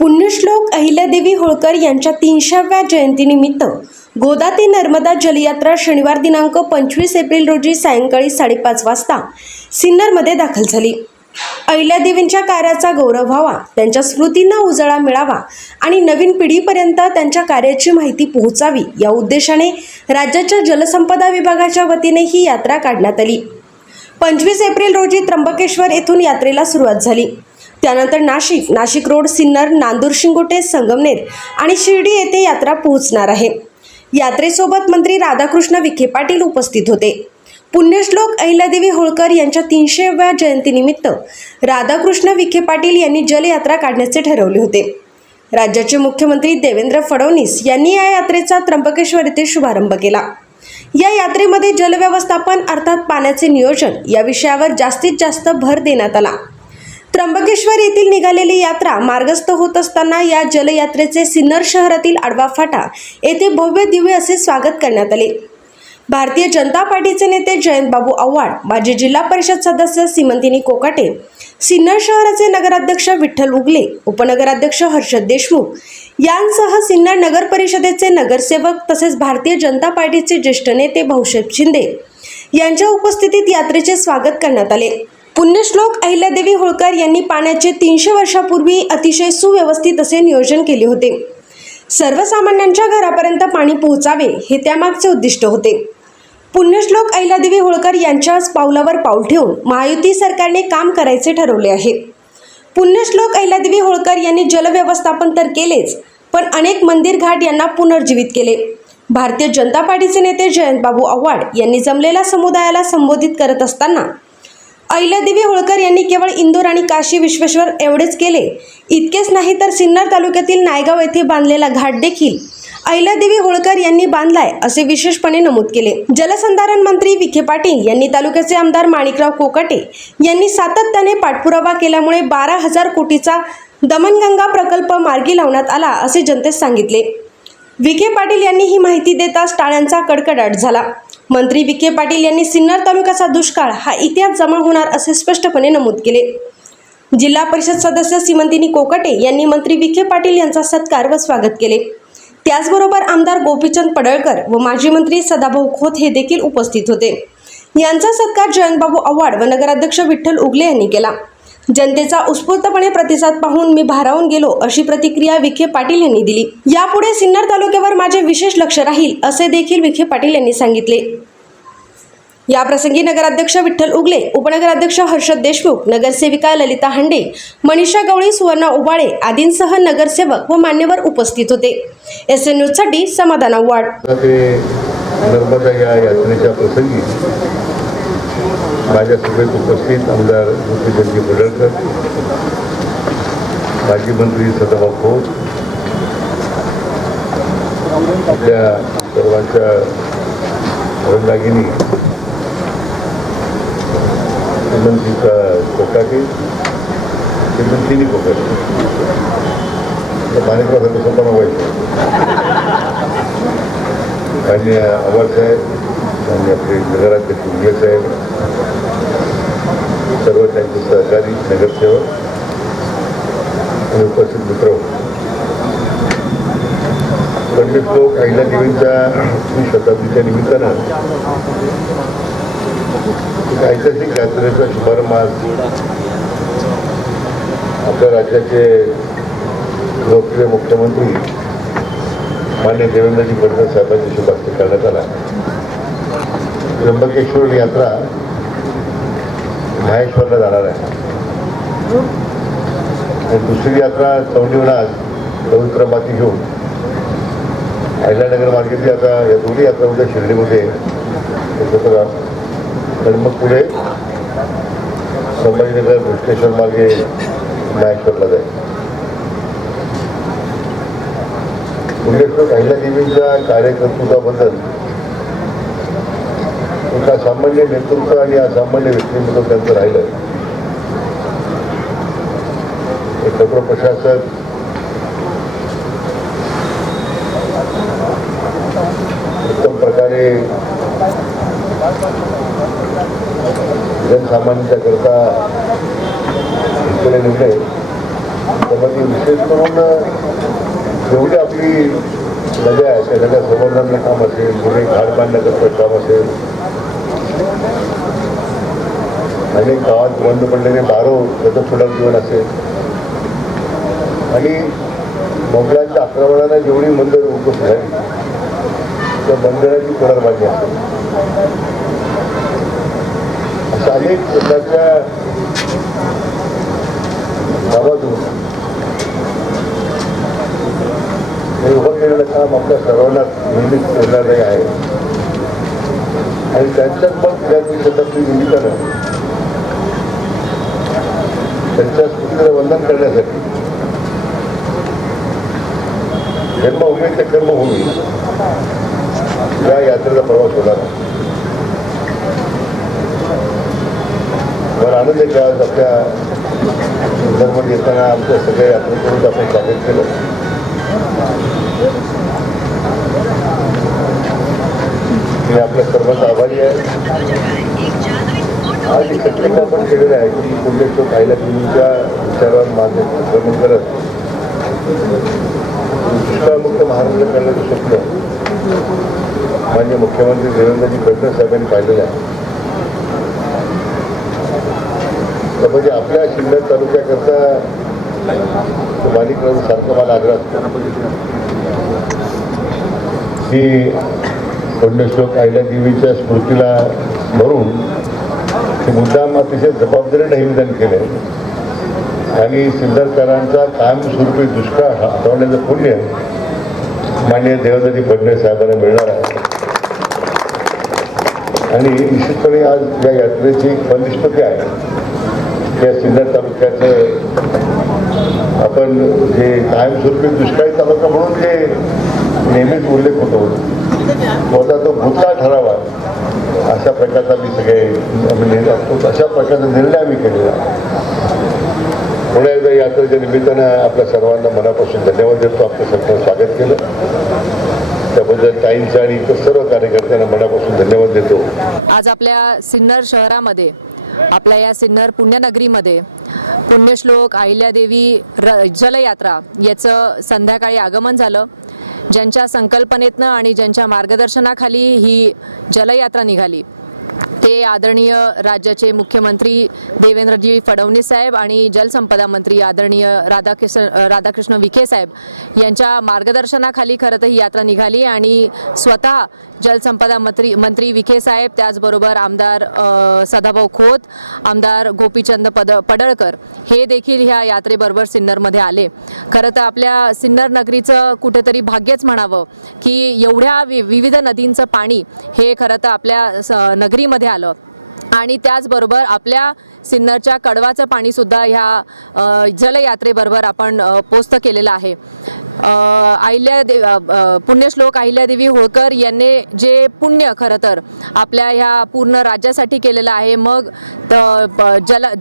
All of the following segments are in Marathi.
पुण्यश्लोक अहिल्यादेवी होळकर यांच्या 300व्या जयंतीनिमित्त गोदा ते नर्मदा जलयात्रा शनिवार दिनांक 25 एप्रिल रोजी सायंकाळी 5:30 वाजता सिन्नरमध्ये दाखल झाली। अहिल्यादेवींच्या कार्याचा गौरव व्हावा, त्यांच्या स्मृतींना उजाळा मिळावा आणि नवीन पिढीपर्यंत त्यांच्या कार्याची माहिती पोहोचावी या उद्देशाने राज्याच्या जलसंपदा विभागाच्या वतीने ही यात्रा काढण्यात आली। 25 एप्रिल रोजी त्र्यंबकेश्वर येथून यात्रेला सुरुवात झाली। त्यानंतर नाशिक रोड, सिन्नर, नांदूर, शिंगोटे, संगमनेर आणि शिर्डी येथे यात्रा पोहोचणार आहे। यात्रेसोबत मंत्री राधाकृष्ण विखे पाटील उपस्थित होते। पुण्यश्लोक अहिल्यादेवी होळकर यांच्या 300व्या जयंतीनिमित्त राधाकृष्ण विखे पाटील यांनी जलयात्रा काढण्याचे ठरवले होते। राज्याचे मुख्यमंत्री देवेंद्र फडणवीस यांनी या यात्रेचा त्र्यंबकेश्वर येथे शुभारंभ केला। या यात्रेमध्ये जलव्यवस्थापन अर्थात पाण्याचे नियोजन या विषयावर जास्तीत जास्त भर देण्यात आला। त्र्यंबकेश्वर येथील निघालेली यात्रा मार्गस्थ होत असताना या जलयात्रेचे सिन्नर शहरातील आडवा फाटा येथे भव्य दिव्य असे स्वागत करण्यात आले। भारतीय जनता पार्टीचे नेते जयंतबाबू आव्हाड, माजी जिल्हा परिषद सदस्य सीमंतिनी कोकाटे, सिन्नर शहराचे नगराध्यक्ष विठ्ठल उगले, उपनगराध्यक्ष हर्षद देशमुख यांसह सिन्नर नगर परिषदेचे नगरसेवक तसेच भारतीय जनता पार्टीचे ज्येष्ठ नेते भाऊसाहेब शिंदे यांच्या उपस्थितीत यात्रेचे स्वागत करण्यात आले। पुण्यश्लोक अहिल्यादेवी होळकर यांनी पाण्याचे 300 वर्षापूर्वी अतिशय सुव्यवस्थित असे नियोजन केले होते। सर्वसामान्यांच्या घरापर्यंत पाणी पोहोचावे हे त्यामागचे उद्दिष्ट होते। पुण्यश्लोक अहिल्यादेवी होळकर यांच्याच पावलावर पाऊल ठेवून महायुती सरकारने काम करायचे ठरवले आहे। पुण्यश्लोक अहिल्यादेवी होळकर यांनी जलव्यवस्थापन तर केलेच, पण अनेक मंदिर घाट यांना पुनर्जीवित केले। भारतीय जनता पार्टीचे नेते जयंतबाबू आव्हाड यांनी जमलेल्या समुदायाला संबोधित करत असताना अहिल्यादेवी होळकर यांनी केवळ इंदोर आणि काशी विश्वेश्वर एवढेच केले, इतकेच नाही तर सिन्नर तालुक्यातील नायगाव येथे बांधलेला घाट देखील अहिल्यादेवी होळकर यांनी बांधलाय असे विशेषपणे नमूद केले। जलसंधारण मंत्री विखे पाटील यांनी तालुक्याचे आमदार माणिकराव कोकाटे यांनी सातत्याने पाठपुरावा केल्यामुळे 12,000 कोटीचा दमनगंगा प्रकल्प मार्गी लावण्यात आला असे जनतेस सांगितले। विखे पाटील यांनी ही माहिती देताच टाळ्यांचा कडकडाट झाला। मंत्री विखे पाटील यांनी सिन्नर तालुक्याचा दुष्काळ हा इतिहास जमा होणार असे स्पष्टपणे नमूद केले। जिल्हा परिषद सदस्य सीमंतिनी कोकाटे यांनी मंत्री विखे पाटील यांचा सत्कार व स्वागत केले। त्याचबरोबर आमदार गोपीचंद पडळकर व माजी मंत्री सदाभाऊ खोत हे देखील उपस्थित होते। यांचा सत्कार जयंतबाबू आव्हाड व नगराध्यक्ष विठ्ठल उगले यांनी केला। जनतेचा उत्स्फूर्तपणे प्रतिसाद पाहून मी भारावून गेलो अशी प्रतिक्रिया विखे पाटील यांनी दिली। यापुढे सिन्नर तालुक्यावर माझे विशेष लक्ष राहील असे देखील विखे पाटील यांनी सांगितले। या प्रसंगी नगराध्यक्ष विठ्ठल उगले, उपनगराध्यक्ष हर्षद देशमुख, नगरसेविका ललिता हांडे, मनीषा गवळी, सुवर्णा उबाळे आदींसह नगरसेवक व मान्यवर उपस्थित होते। SN न्यूज साठी समाधान आव्हाड। नर्मदा या यात्रेच्या प्रसंगी माझ्यासोबत उपस्थित आमदार गोपीचंद पडळकर, माजी मंत्री सदाभाऊ खोत, आपल्या सर्वांच्या रंगागिनी श्रीमंतिनी कोकाटे माणिकराव सोपाना व्हायचं मान्य आव्हाड साहेब, मान्य आपले नगराध्यक्ष उगले साहेब, सर्व त्यांचे सहकारी नगरसेवक आणि उपस्थित मित्र, पुण्यश्लोक अहिल्यादेवींच्या शताब्दीच्या निमित्तानं एक ऐतिहासिक यात्रेचा शुभारंभ आज आपल्या राज्याचे लोकप्रिय मुख्यमंत्री मान्य देवेंद्रजी फडणवीस साहेबांच्या शुभ हस्ते करण्यात आला। त्र्यंबकेश्वर यात्रा माहेश्वरला जाणार आहे आणि दुसरी यात्रा चौंडीहून आज पवित्र माती घेऊन अहिल्यानगर मार्गेची आता या दोन्ही यात्रा उद्या शिर्डीमध्ये एकत्र आणि मग पुढे संभाजीनगर भुष्टेश्वर मार्गे माहेश्वरला जाईल। पुण्यश्लोक अहिल्यादेवींच्या कार्यकर्तृत्वाबद्दल एका सामान्य नेतृत्व आणि असामान्य व्यक्तिमत्व त्यांचं राहिलं। एक कठोर प्रशासक, उत्तम प्रकारे जनसामान्यांच्या करता घेतलेले निर्णय त्यामध्ये विशेष करून जेवढी आपली नद्या आहेत त्या नद्या संवर्धनाचं काम असेल, कुठे घाट बांधण्याचं काम असेल, अनेक गावात बंद पडलेले बारो त्याचं पुनर्जीवन असेल आणि मोगलांच्या आक्रमणाने जेवढी मंदिर उद्ध्वस्त झाली त्या मंदिराची पुनर्बांधणी असेल, अशा अनेक प्रकारच्या कामातून हे उभं केलेलं काम आपल्या सर्वांना नेहमीच प्रेरणादायी आहे आणि त्यांच्याच मग या शताब्दी निमित्तानं त्यांच्या स्मृतीला वंदन करण्यासाठी जन्मभूमी ते कर्मभूमी या यात्रेचा प्रवास होणार आहे. मला आनंद आहे की आज आपल्या सिन्नरमध्ये येताना आमच्या सगळ्या यात्रेकरूंचं आपण स्वागत केलं. मी आपल्या सर्वांचा आभारी आहे. आज एक संकल्प आपण केलेला आहे की पुण्यश्लोक अहिल्यादेवींच्या विचारावर माझे आक्रमण करत दुष्काळमुक्त महाराष्ट्र करण्याचं स्वप्न माननीय मुख्यमंत्री देवेंद्रजी फडणवीस साहेबांनी पाहिलेलं आहे. तर म्हणजे आपल्या सिन्नर तालुक्याकरता माणिकरावांचा सारखं मला आग्रह असतो की पुण्यश्लोक अहिल्यादेवीच्या स्मृतीला स्मरून ते मुद्दाम अतिशय जबाबदारीने हे विधान केले आणि सिन्नरकरांचा कायमस्वरूपी दुष्काळ हटवण्याचं पुण्य माननीय देवेंद्रजी फडणवीस साहेबांना मिळणार आहे. आणि निश्चितपणे आज या यात्रेची एक फलनिष्पत्ती आहे. या सिन्नर तालुक्याचं आपण जे कायमस्वरूपी दुष्काळी तालुका म्हणून जे नेहमीच उल्लेख होतो होता तो भूतकाळ ठरावा अशा प्रकारचा मी सगळे अशा प्रकारचा निर्णय आम्ही केलेला. पुन्हा एकदा यात्रेच्या निमित्तानं आपल्या सर्वांना मनापासून धन्यवाद देतो. आपलं सगळं स्वागत केलं त्याबद्दल ताईंचं आणि इतर सर्व कार्यकर्त्यांना मनापासून धन्यवाद देतो. आज आपल्या सिन्नर शहरामध्ये, आपल्या या सिन्नर पुण्यनगरीमध्ये पुण्यश्लोक अहिल्यादेवी जलयात्रा याचं संध्याकाळी आगमन झालं. ज्यांच्या संकल्पनेतनं आणि ज्यांच्या मार्गदर्शनाखाली ही जलयात्रा निघाली ते आदरणीय राज्याचे मुख्यमंत्री देवेंद्रजी फडणवीस साहेब आणि जलसंपदा मंत्री आदरणीय राधाकृष्ण विखे साहेब यांच्या मार्गदर्शनाखाली खरं तर ही यात्रा निघाली आणि स्वतः जलसंपदा मंत्री विखे साहेब, त्याचबरोबर आमदार सदाभाऊ खोत, आमदार गोपीचंद पडळकर हे देखील ह्या यात्रेबरोबर सिन्नरमध्ये आले. खरं तर आपल्या सिन्नर नगरीचं कुठेतरी भाग्यच म्हणावं की एवढ्या विविध नदींचं पाणी हे खरं तर आपल्या नगरीमध्ये आलं आणि त्याचबरोबर आपल्या सिन्नरच्या कडवाचं पाणीसुद्धा ह्या जलयात्रेबरोबर आपण पोस्त केलेलं आहे. पुण्यश्लोक अहिल्यादेवी होळकर यांनी जे पुण्य खरं तर आपल्या ह्या पूर्ण राज्यासाठी केलेलं आहे, मग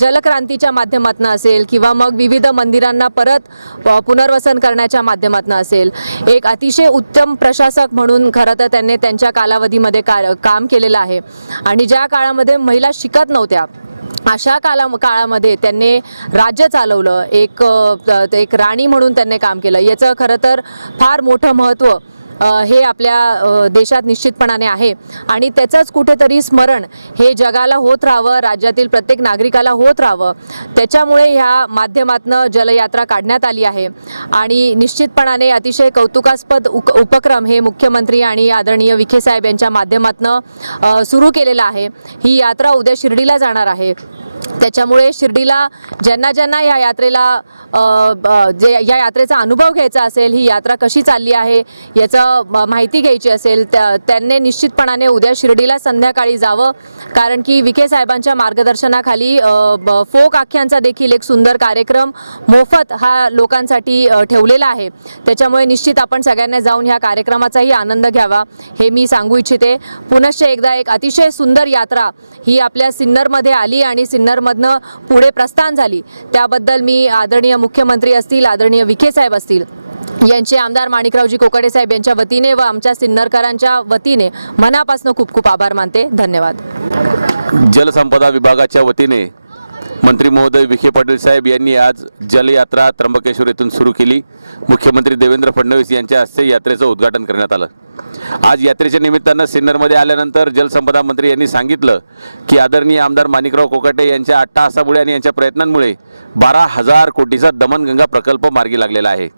जलक्रांतीच्या माध्यमातून असेल किंवा मग विविध मंदिरांना परत पुनर्वसन करण्याच्या माध्यमातून असेल, एक अतिशय उत्तम प्रशासक म्हणून खरं तर त्यांनी त्यांच्या कालावधीमध्ये काम केलेलं आहे. आणि ज्या काळामध्ये महिला शिकत नव्हत्या अशा काळामध्ये त्यांनी राज्य चालवलं, एक राणी म्हणून त्यांनी काम केलं. याचं खरं तर फार मोठं महत्त्व हे आपल्या देशात निश्चितपणाने आहे आणि त्याचंच कुठेतरी स्मरण हे जगाला होत राहावं, राज्यातील प्रत्येक नागरिकाला होत राहावं. त्याच्यामुळे ह्या माध्यमातनं जलयात्रा काढण्यात आली आहे आणि निश्चितपणाने अतिशय कौतुकास्पद उपक्रम हे मुख्यमंत्री आणि आदरणीय विखे साहेब यांच्या माध्यमातनं सुरू केलेला आहे. ही यात्रा उद्या शिर्डीला जाणार आहे. त्याच्यामुळे शिर्डीला ज्यांना या यात्रेला या यात्रेचा अनुभव घ्यायचा असेल, ही यात्रा कशी चालली आहे याचं माहिती घ्यायची असेल, त्यांनी निश्चितपणाने उद्या शिर्डीला संध्याकाळी जावं. कारण की विखे साहेबांच्या मार्गदर्शनाखाली फोक आख्यांचा देखील एक सुंदर कार्यक्रम मोफत हा लोकांसाठी ठेवलेला आहे. त्याच्यामुळे निश्चित आपण सगळ्यांना जाऊन ह्या कार्यक्रमाचाही आनंद घ्यावा हे मी सांगू इच्छिते. पुनश्च एकदा एक अतिशय सुंदर यात्रा ही आपल्या सिन्नरमध्ये आली आणि सिन्नरमधनं पुढे प्रस्थान झाली. त्याबद्दल मी आदरणीय मुख्यमंत्री असतील, आदरणीय विखे साहेब असतील यांचे, आमदार माणिकरावजी कोकाटे साहेब यांच्या वतीने व आमच्या सिन्नरकरांच्या वतीने मनापासून खूप खूप आभार मानते. धन्यवाद. जलसंपदा विभागाच्या वतीने मंत्री महोदय विखे पाटील साहेब यांनी आज जलयात्रा त्र्यंबकेश्वर येथून सुरू केली. मुख्यमंत्री देवेंद्र फडणवीस यांच्या हस्ते यात्रेचं उद्घाटन करण्यात आलं. आज यात्रेच्या निमित्तानं सिन्नरमध्ये आल्यानंतर जलसंपदा मंत्री यांनी सांगितलं की आदरणीय आमदार माणिकराव कोकाटे यांच्या अट्टाहासामुळे आणि यांच्या प्रयत्नांमुळे 12,000 कोटीचा दमनगंगा प्रकल्प मार्गी लागलेला आहे.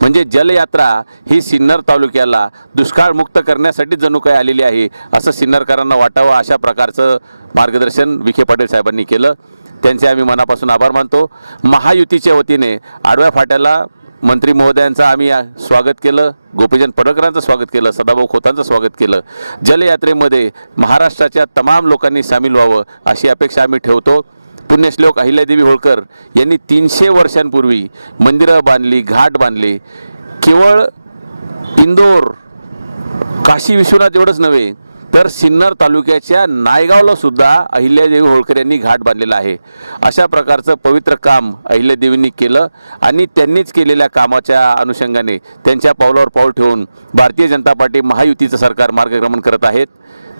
म्हणजे जलयात्रा ही सिन्नर तालुक्याला दुष्काळमुक्त करण्यासाठी जणू काय आलेली आहे असं सिन्नरकरांना वाटावं, अशा प्रकारचं मार्गदर्शन विखे पाटील साहेबांनी केलं. त्यांचे आम्ही मनापासून आभार मानतो. महायुतीच्या वतीने आडव्या फाट्याला मंत्री महोदयांचं आम्ही स्वागत केलं, गोपीचंद पडळकरांचं स्वागत केलं, सदाभाऊ खोतांचं स्वागत केलं. जलयात्रेमध्ये महाराष्ट्राच्या तमाम लोकांनी सामील व्हावं अशी अपेक्षा आम्ही ठेवतो. पुण्यश्लोक अहिल्यादेवी होळकर यांनी 300 वर्षांपूर्वी मंदिरं बांधली, घाट बांधले. केवळ इंदोर, काशी विश्वनाथ एवढंच नव्हे तर सिन्नर तालुक्याच्या नायगावला सुद्धा अहिल्यादेवी होळकर यांनी घाट बांधलेला आहे. अशा प्रकारचं पवित्र काम अहिल्यादेवींनी केलं आणि त्यांनीच केलेल्या कामाच्या अनुषंगाने त्यांच्या पावलावर पाऊल ठेवून भारतीय जनता पार्टी महायुतीचं सरकार मार्गक्रमण करत आहेत.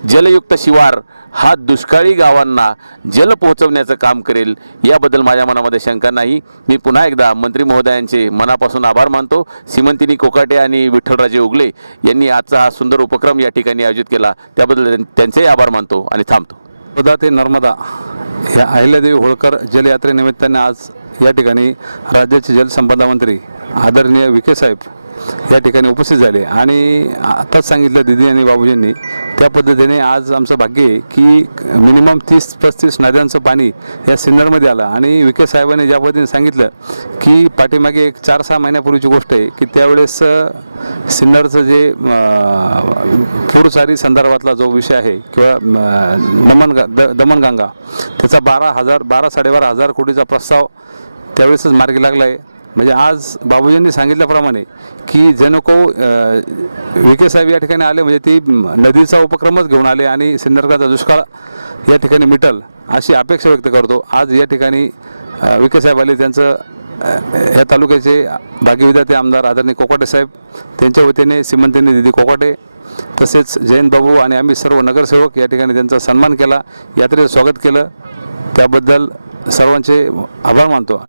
जलयुक्त शिवार हा दुष्काळी गावांना जल पोहोचवण्याचं काम करेल याबद्दल माझ्या मनामध्ये शंका नाही. मी पुन्हा एकदा मंत्री महोदयांचे मनापासून आभार मानतो. सीमंतिनी कोकाटे आणि विठ्ठलराजे उगले यांनी आजचा हा सुंदर उपक्रम या ठिकाणी आयोजित केला, त्याबद्दल त्यांचेही आभार मानतो आणि थांबतो. गोदा ते नर्मदा ह्या अहिल्यादेवी होळकर जलयात्रेनिमित्ताने आज या ठिकाणी राज्याचे जलसंपदा मंत्री आदरणीय विखे साहेब या ठिकाणी उपस्थित झाले आणि आताच सांगितलं दिदी आणि बाबूजींनी त्या पद्धतीने आज आमचं भाग्य आहे की मिनिमम 30-35 नद्यांचं पाणी या सिन्नरमध्ये आलं. आणि विखे साहेबांनी ज्या पद्धतीने सांगितलं की पाठीमागे एक 4-6 महिन्यापूर्वीची गोष्ट आहे की त्यावेळेस सिन्नरचं जे पूरसारी संदर्भातला जो विषय आहे किंवा दमनगंगा त्याचा 12,000-12,500 कोटीचा प्रस्ताव त्यावेळेसच मार्गी लागला आहे. म्हणजे आज बाबूजींनी सांगितल्याप्रमाणे की जनको विखे साहेब या ठिकाणी आले म्हणजे ती नदीचा उपक्रमच घेऊन आले आणि सिन्नरचा दुष्काळ या ठिकाणी मिटल अशी अपेक्षा व्यक्त करतो. आज या ठिकाणी विखे साहेब आले, त्यांचं या तालुक्याचे भाग्यविधाते आमदार आदरणीय कोकाटे साहेब त्यांच्या वतीने सीमंतिनी दिदी कोकाटे तसेच जयंत बाबू आणि आम्ही सर्व नगरसेवक या ठिकाणी त्यांचा सन्मान केला, यात्रेचं स्वागत केलं. त्याबद्दल सर्वांचे आभार मानतो.